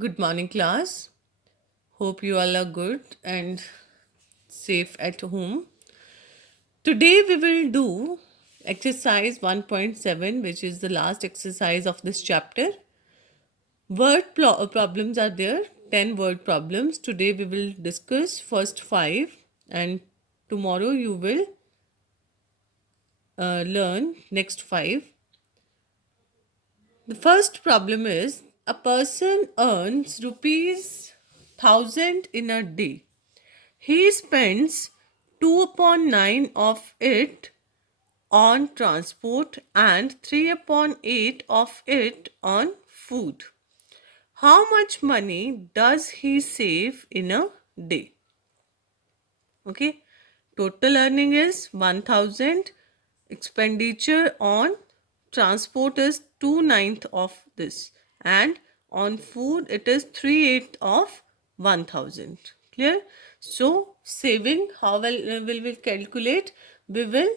Good morning, class. Hope you all are good and safe at home. Today we will do exercise 1.7, which is the last exercise of this chapter. Problems are there, 10 word problems. Today we will discuss first 5, and tomorrow you will learn next 5. The first problem is a person earns rupees 1000 in a day. He spends 2 upon 9 of it on transport and 3 upon 8 of it on food. How much money does he save in a day? Okay, total earning is 1000. Expenditure on transport is 2/9 of this, and on food it is 3/8 of 1000. Clear? So saving, how will we calculate? We will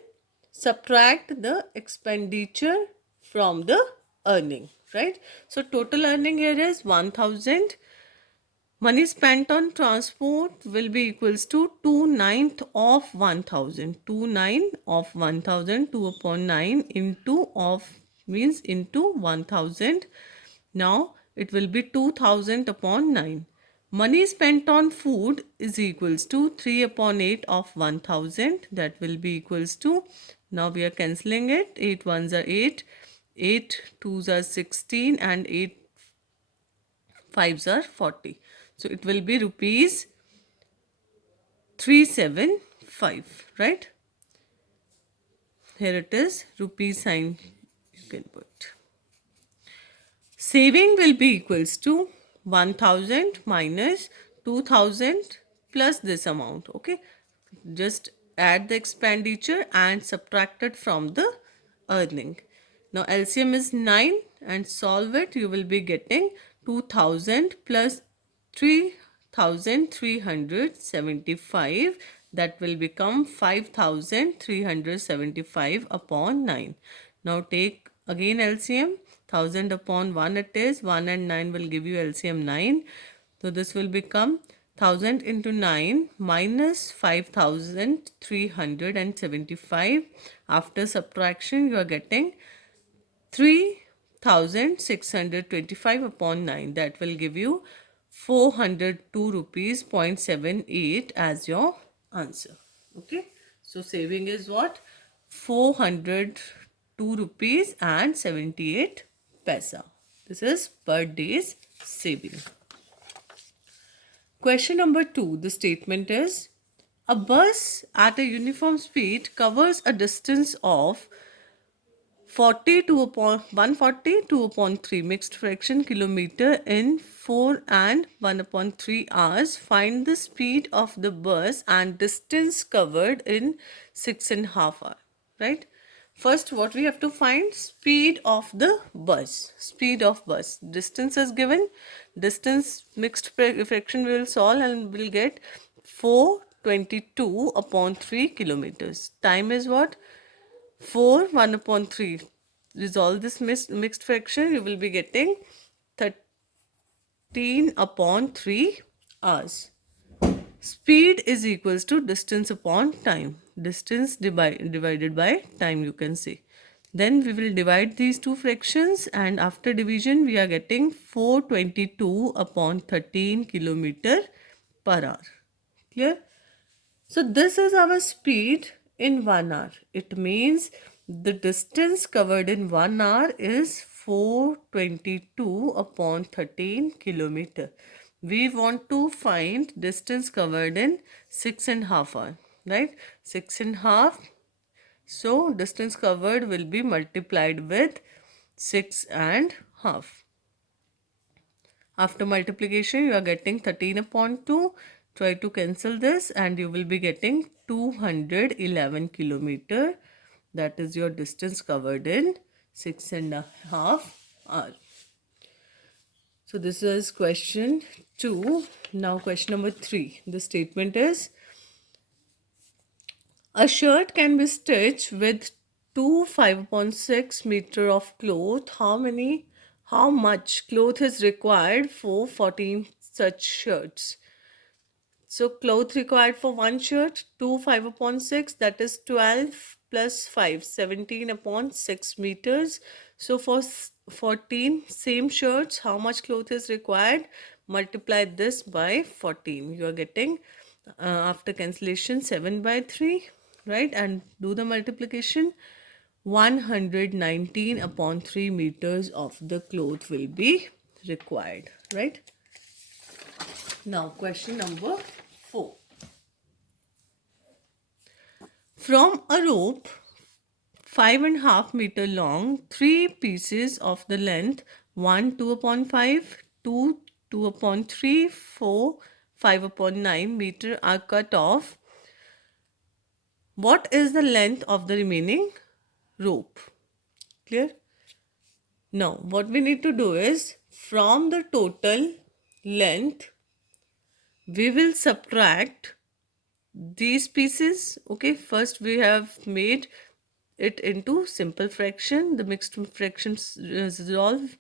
subtract the expenditure from the earning, right? So total earning here is 1000. Money spent on transport will be equals to 2/9 of 1000. 2/9 of 1000, 2 upon 9 into of means into 1000. Now it will be 2000 upon 9. Money spent on food is equals to 3 upon 8 of 1000. That will be equals to, now we are cancelling it. 8 ones are 8, 8 twos are 16, and 8 fives are 40. So it will be rupees 375, right? Here it is, rupees sign you can put. Saving will be equals to 1000 minus 2000 plus this amount. Okay, just add the expenditure and subtract it from the earning. Now LCM is 9 and solve it. You will be getting 2000 plus 3375. That will become 5375 upon 9. Now take again LCM. 1000 upon 1 it is. 1 and 9 will give you LCM 9. So this will become 1000 into 9 minus 5375. After subtraction you are getting 3625 upon 9. That will give you 402 rupees 0.78 as your answer. Okay, so saving is what? 402 rupees and 78 paisa. This is per day's saving. Question number 2, the statement is a bus at a uniform speed covers a distance of 42 upon 140 2 upon 3 mixed fraction kilometer in 4 and 1 upon 3 hours. Find the speed of the bus and distance covered in 6.5 hours, right? First, what we have to find? Speed of the bus. Speed of bus. Distance is given. Distance mixed fraction we will solve and we'll get 422 upon 3 kilometers. Time is what? 4, 1 upon 3. Resolve this mixed fraction. You will be getting 13 upon 3 hours. Speed is equals to distance upon time. Distance divided by time, you can say. Then we will divide these two fractions, and after division we are getting 422 upon 13 kilometer per hour. Clear? So this is our speed in 1 hour. It means the distance covered in 1 hour is 422 upon 13 kilometer. We want to find distance covered in 6.5 hours, right? 6.5. So distance covered will be multiplied with 6.5. After multiplication, you are getting 13 upon 2. Try to cancel this and you will be getting 211 kilometer. That is your distance covered in 6.5 hours. So this is question 2. Now question number 3. The statement is a shirt can be stitched with two 5/6 meter of cloth. how much cloth is required for 14 such shirts. So cloth required for one shirt, 2 5 upon 6, that is 12 plus 5, 17 upon 6 meters. So for 14 same shirts, how much cloth is required? Multiply this by 14. You are getting, after cancellation, 7 by 3, right? And do the multiplication. 119 upon 3 meters of the cloth will be required, right? Now, question number 4. From a rope 5.5 meter long, 3 pieces of the length 1 2 upon 5, 2 2 upon 3, 4 5 upon 9 meter are cut off. What is the length of the remaining rope? Clear? Now, what we need to do is, from the total length, we will subtract these pieces. Okay, first we have made it into simple fraction. The mixed fractions resolve.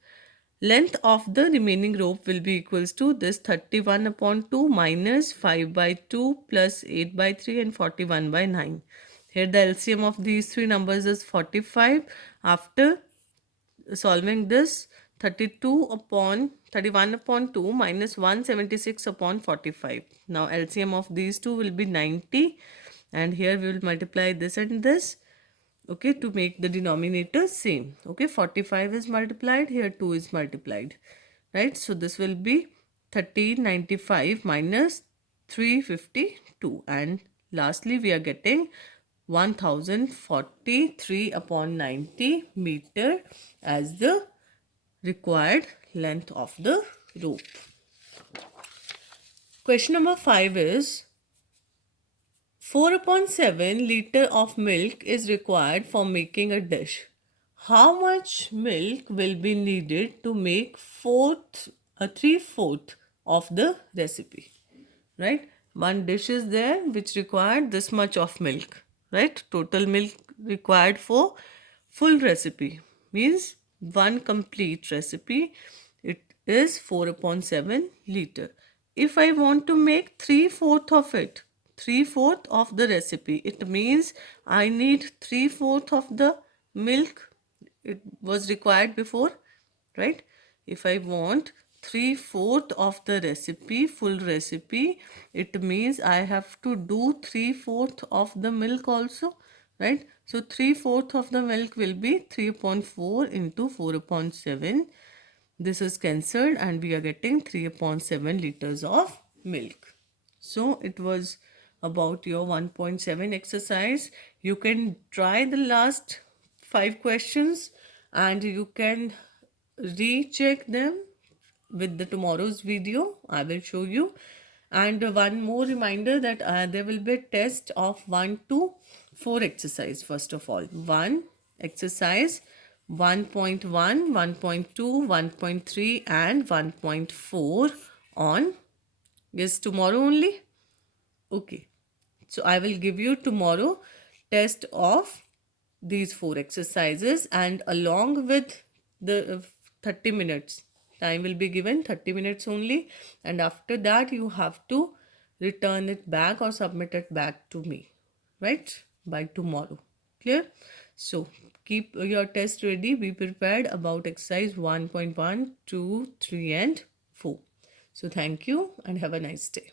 Length of the remaining rope will be equals to this 31 upon 2 minus 5 by 2 plus 8 by 3 and 41 by 9. Here the LCM of these three numbers is 45. After solving this, 32 upon 31 upon 2 minus 176 upon 45. Now LCM of these two will be 90, and here we will multiply this and this, okay, to make the denominator same. Okay, 45 is multiplied, here 2 is multiplied, right? So this will be 1395 minus 352, and lastly we are getting 1043 upon 90 meter as the required length of the rope. Question number 5 is, 4 upon 7 liter of milk is required for making a dish. How much milk will be needed to make 3/4 of the recipe? Right? One dish is there which required this much of milk. Right? Total milk required for full recipe means one complete recipe. It is 4 upon 7 liter. If I want to make 3/4 of it, 3/4 of the recipe, it means I need 3/4 of the milk it was required before, right? If I want 3/4 of the recipe, full recipe, it means I have to do 3/4 of the milk also, right? So 3/4 of the milk will be 3 upon 4 into 4 upon 7. This is cancelled and we are getting 3 upon 7 liters of milk. So it was about your 1.7 exercise. You can try the last 5 questions and you can recheck them with the tomorrow's video. I will show you. And one more reminder that there will be a test of 1 to 4 exercise. First of all, 1 exercise 1.1, 1.2, 1.3 and 1.4 on, yes, tomorrow only. Okay, so I will give you tomorrow test of these 4 exercises, and along with the 30 minutes time will be given, 30 minutes only, and after that you have to return it back or submit it back to me, right, by tomorrow. Clear? So keep your test ready, be prepared about exercise 1.1, 2, 3 and 4. So thank you and have a nice day.